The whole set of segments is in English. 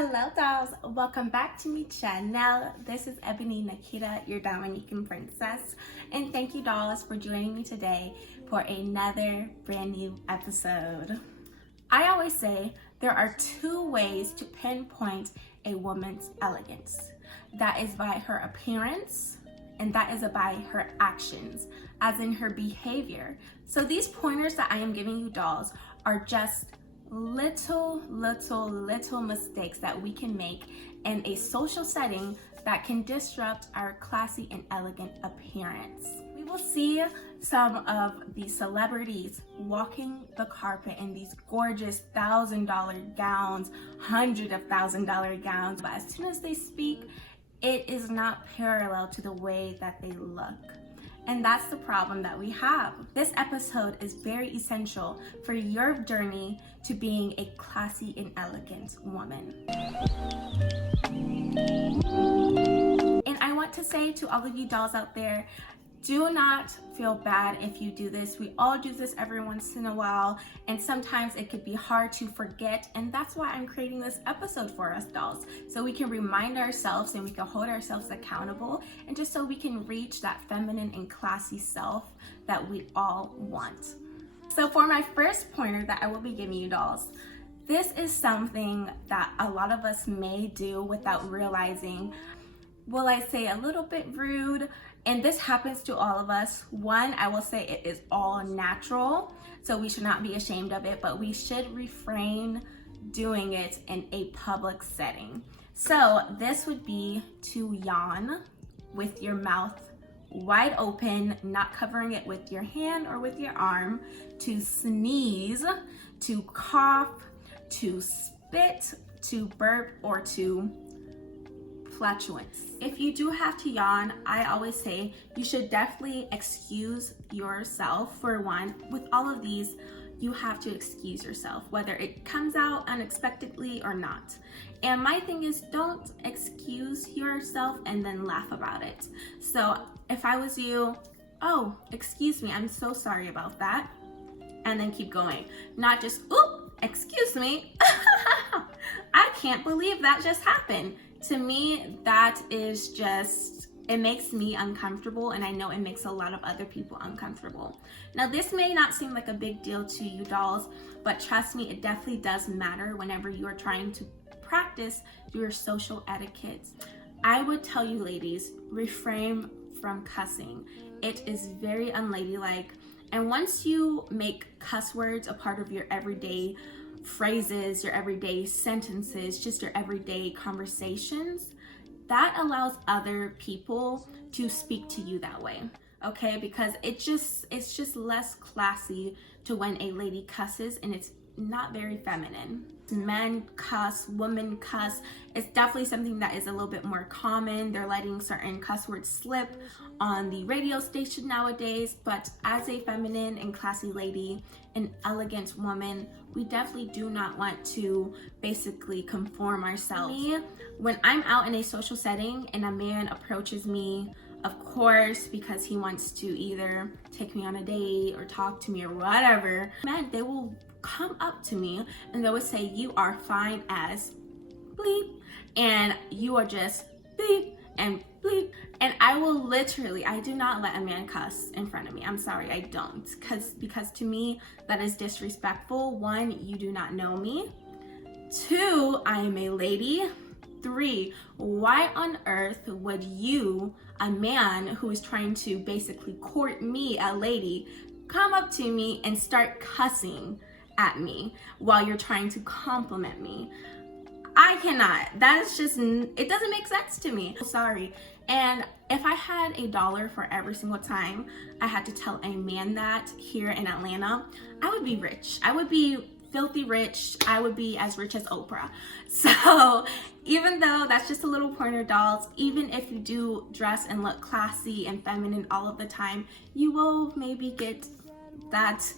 Hello dolls, welcome back to my channel. This is Ebony Nikita, your Dominican princess, and thank you dolls for joining me today for another brand new episode. I always say there are two ways to pinpoint a woman's elegance. That is by her appearance, and that is by her actions, as in her behavior. So these pointers that I am giving you dolls are just little mistakes that we can make in a social setting that can disrupt our classy and elegant appearance. We will see some of the celebrities walking the carpet in these gorgeous $1,000 gowns, hundreds of $1,000 gowns, but as soon as they speak, it is not parallel to the way that they look. And that's the problem that we have. This episode is very essential for your journey to being a classy and elegant woman. And I want to say to all of you dolls out there, do not feel bad if you do this. We all do this every once in a while, and sometimes it could be hard to forget, and that's why I'm creating this episode for us dolls, so we can remind ourselves and we can hold ourselves accountable, and just so we can reach that feminine and classy self that we all want. So for my first pointer that I will be giving you dolls, this is something that a lot of us may do without realizing. Will I say a little bit rude? And this happens to all of us. One, I will say it is all natural, so we should not be ashamed of it, but we should refrain doing it in a public setting. So this would be to yawn with your mouth wide open, not covering it with your hand or with your arm, to sneeze, to cough, to spit, to burp, or to flatulence. If you do have to yawn, I always say you should definitely excuse yourself. For one, with all of these, you have to excuse yourself, whether it comes out unexpectedly or not. And my thing is, don't excuse yourself and then laugh about it. So if I was you, oh, excuse me, I'm so sorry about that, and then keep going. Not just, oop, excuse me. I can't believe that just happened. To me, that is just, it makes me uncomfortable, and I know it makes a lot of other people uncomfortable. Now, this may not seem like a big deal to you dolls, but trust me, it definitely does matter whenever you are trying to practice your social etiquette. I would tell you ladies, refrain from cussing. It is very unladylike, and once you make cuss words a part of your everyday phrases, your everyday sentences, just your everyday conversations, that allows other people to speak to you that way, okay? Because it's just less classy to when a lady cusses, and it's not very feminine. Men cuss, women cuss. It's definitely something that is a little bit more common. They're letting certain cuss words slip on the radio station nowadays, but as a feminine and classy lady, an elegant woman, we definitely do not want to basically conform ourselves. Me, when I'm out in a social setting and a man approaches me, of course, because he wants to either take me on a date or talk to me or whatever, men, they will come up to me and they would say, you are fine as bleep, and you are just bleep and bleep. And I will literally, I do not let a man cuss in front of me. I'm sorry, I don't. Because to me, that is disrespectful. One, you do not know me. Two, I am a lady. Three, why on earth would you, a man who is trying to basically court me, a lady, come up to me and start cussing at me while you're trying to compliment me? I cannot. That is just, it doesn't make sense to me. Sorry. And if I had $1 for every single time I had to tell a man that here in Atlanta, I would be rich. I would be filthy rich. I would be as rich as Oprah. So even though that's just a little pointer dolls, even if you do dress and look classy and feminine all of the time, you will maybe get that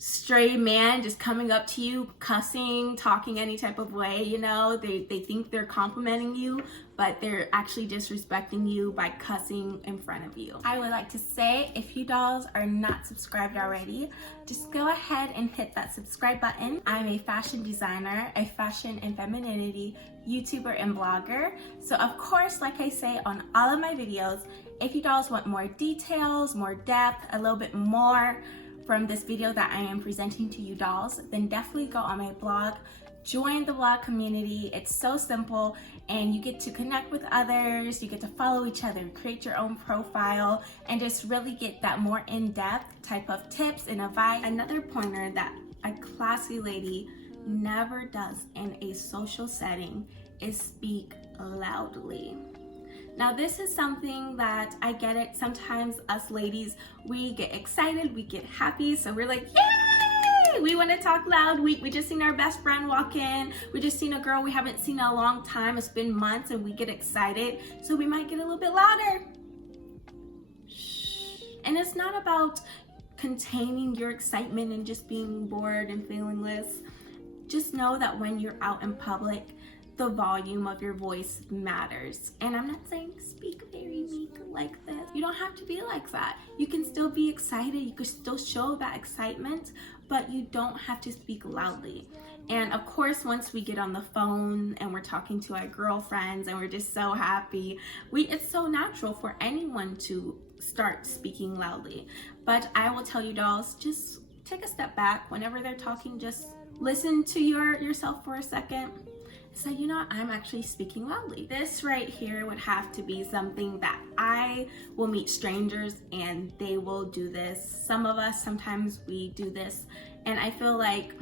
stray man just coming up to you, cussing, talking any type of way, you know, they think they're complimenting you, but they're actually disrespecting you by cussing in front of you. I would like to say, if you dolls are not subscribed already, just go ahead and hit that subscribe button. I'm a fashion designer, a fashion and femininity YouTuber and blogger. So of course, like I say on all of my videos, if you dolls want more details, more depth, a little bit more from this video that I am presenting to you dolls, then definitely go on my blog, join the blog community. It's so simple, and you get to connect with others, you get to follow each other, create your own profile, and just really get that more in-depth type of tips and advice. Another pointer that a classy lady never does in a social setting is speak loudly. Now this is something that I get it. Sometimes us ladies, we get excited, we get happy, so we're like, yay! We want to talk loud. We just seen our best friend walk in. We just seen a girl we haven't seen in a long time. It's been months and we get excited, so we might get a little bit louder. Shh. And it's not about containing your excitement and just being bored and feelingless. Just know that when you're out in public, the volume of your voice matters. And I'm not saying speak very weak like this. You don't have to be like that. You can still be excited. You can still show that excitement, but you don't have to speak loudly. And of course, once we get on the phone and we're talking to our girlfriends and we're just so happy, it's so natural for anyone to start speaking loudly. But I will tell you dolls, just take a step back. Whenever they're talking, just listen to yourself for a second. So, you know, I'm actually speaking loudly. This right here would have to be something that I will meet strangers and they will do this. Some of us, sometimes we do this, and I feel like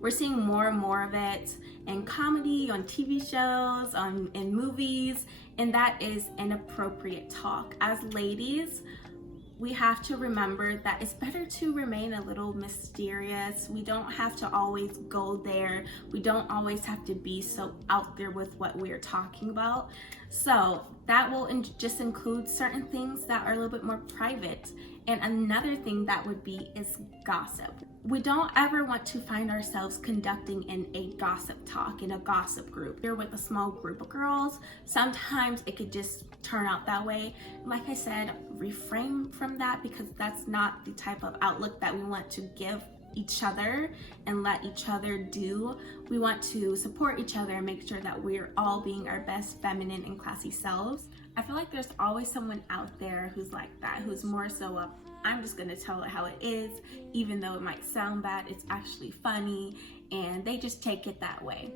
we're seeing more and more of it in comedy, on TV shows, in movies, and that is inappropriate talk. As ladies, we have to remember that it's better to remain a little mysterious. We don't have to always go there. We don't always have to be so out there with what we're talking about. So that will just include certain things that are a little bit more private. And another thing that would be is gossip. We don't ever want to find ourselves conducting in a gossip talk, in a gossip group. You're with a small group of girls, sometimes it could just turn out that way. Like I said, refrain from that, because that's not the type of outlook that we want to give each other and let each other do. We want to support each other and make sure that we're all being our best feminine and classy selves. I feel like there's always someone out there who's like that, who's more so up, I'm just gonna tell it how it is, even though it might sound bad, it's actually funny, and they just take it that way.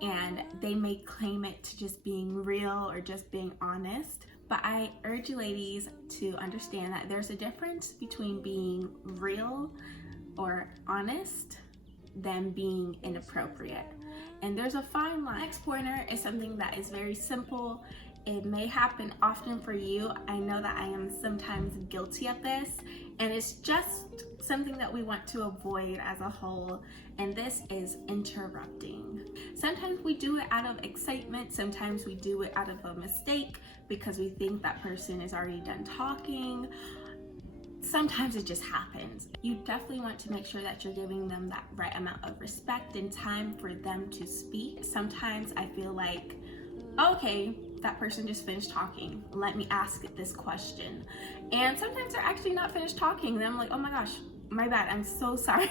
And they may claim it to just being real or just being honest. But I urge you ladies to understand that there's a difference between being real or honest than being inappropriate. And there's a fine line. Next pointer is something that is very simple. It may happen often for you. I know that I am sometimes guilty of this, and it's just something that we want to avoid as a whole, and this is interrupting. Sometimes we do it out of excitement, sometimes we do it out of a mistake because we think that person is already done talking. Sometimes it just happens. You definitely want to make sure that you're giving them that right amount of respect and time for them to speak. Sometimes I feel like, okay, that person just finished talking, let me ask this question. And sometimes they're actually not finished talking, and I'm like, oh my gosh, my bad, I'm so sorry.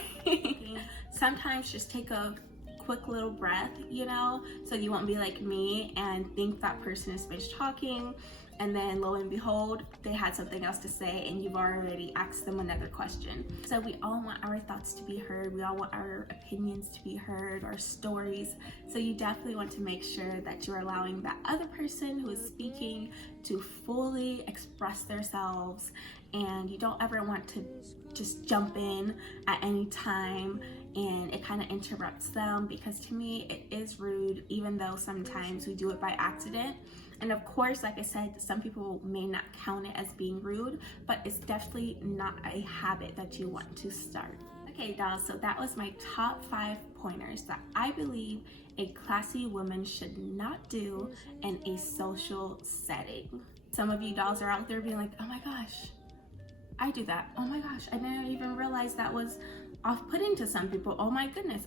Sometimes just take a quick little breath, you know, so you won't be like me and think that person is finished talking, and then lo and behold, they had something else to say and you've already asked them another question. So we all want our thoughts to be heard, we all want our opinions to be heard, our stories. So you definitely want to make sure that you're allowing that other person who is speaking to fully express themselves, and you don't ever want to just jump in at any time and it kind of interrupts them, because to me it is rude, even though sometimes we do it by accident. And of course, like I said, some people may not count it as being rude, but it's definitely not a habit that you want to start. Okay, dolls, so that was my top 5 pointers that I believe a classy woman should not do in a social setting. Some of you dolls are out there being like, oh my gosh, I do that. Oh my gosh, I didn't even realize that was off-putting to some people. Oh my goodness,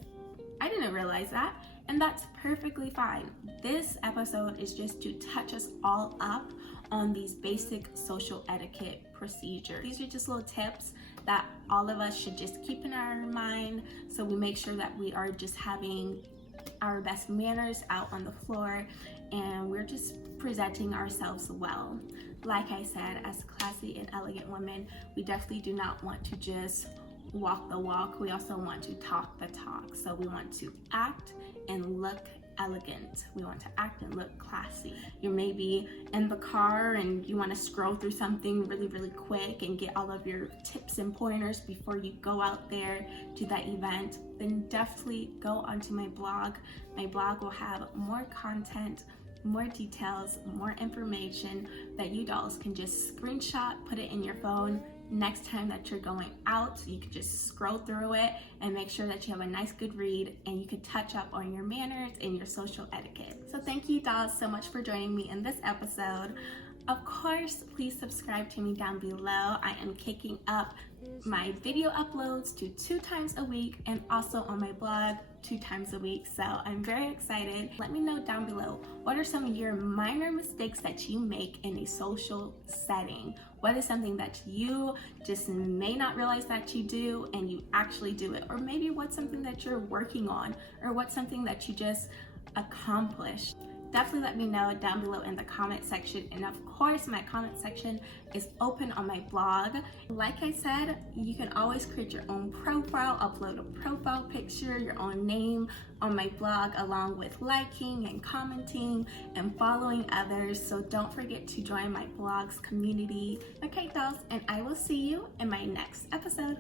I didn't realize that. And that's perfectly fine. This episode is just to touch us all up on these basic social etiquette procedures. These are just little tips that all of us should just keep in our mind, so we make sure that we are just having our best manners out on the floor and we're just presenting ourselves well. Like I said, as classy and elegant women, we definitely do not want to just walk the walk. We also want to talk the talk. So we want to act and look elegant. We want to act and look classy. You may be in the car and you want to scroll through something really quick and get all of your tips and pointers before you go out there to that event. Then definitely go onto my blog. My blog will have more content, more details, more information that you dolls can just screenshot, put it in your phone next time that you're going out. So you can just scroll through it and make sure that you have a nice good read, and you can touch up on your manners and your social etiquette. So thank you dolls so much for joining me in this episode. Of course, please subscribe to me down below. I am kicking up my video uploads to 2 times a week, and also on my blog 2 times a week. So I'm very excited. Let me know down below, what are some of your minor mistakes that you make in a social setting? What is something that you just may not realize that you do and you actually do it? Or maybe what's something that you're working on, or what's something that you just accomplished? Definitely let me know down below in the comment section. And of course, my comment section is open on my blog. Like I said, you can always create your own profile, upload a profile picture, your own name on my blog, along with liking and commenting and following others. So don't forget to join my blog's community. Okay, dolls, and I will see you in my next episode.